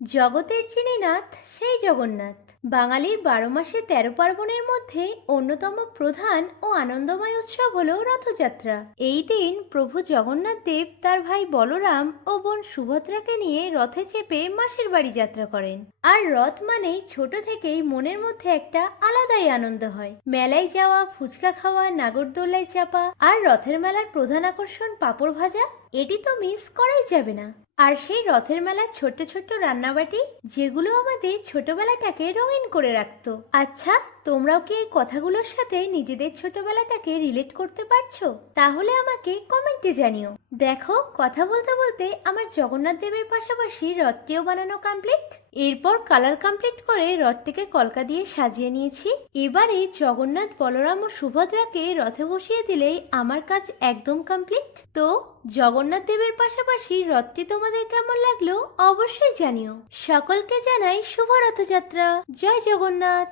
জগতের যিনি নাথ সেই জগন্নাথ। বাঙালির ১২ মাসে ১৩ পার্বণের মধ্যে অন্যতম প্রধান ও আনন্দময় উৎসব হল রথযাত্রা। এই দিন প্রভু জগন্নাথ দেব তার ভাই বলরাম ও বোন সুভদ্রাকে নিয়ে রথে চেপে মাসির বাড়ি যাত্রা করেন। আর রথ মানেই ছোট থেকেই মনের মধ্যে একটা আলাদাই আনন্দ হয়। মেলায় যাওয়া, ফুচকা খাওয়া, নাগরদোলায় চাপা আর রথের মেলার প্রধান আকর্ষণ পাঁপড় ভাজা, এটি তো মিস করাই যাবে না। আর সেই রথের মেলার ছোট্ট ছোট্ট রান্নাবাটি, যেগুলো আমাদের ছোটবেলাটাকে রঙিন করে রাখতো। আচ্ছা, তোমরাও কি এই কথাগুলোর সাথে নিজেদের ছোটবেলাটাকে রিলেট করতে পারছো? তাহলে আমাকে কমেন্টে জানিও। দেখো, কথা বলতে বলতে আমার জগন্নাথ দেবের পাশাপাশি রথটিও বানানো কমপ্লিট। এরপর কালার কমপ্লিট করে রথটিকে কলকা দিয়ে সাজিয়ে নিয়েছি। এবারে জগন্নাথ, বলরাম ও সুভদ্রাকে রথে বসিয়ে দিলেই আমার কাজ একদম কমপ্লিট। তো জগন্নাথ দেবের পাশাপাশি রথটি তোমাদের কেমন লাগলো অবশ্যই জানিও। সকলকে জানাই শুভ রথযাত্রা। জয় জগন্নাথ।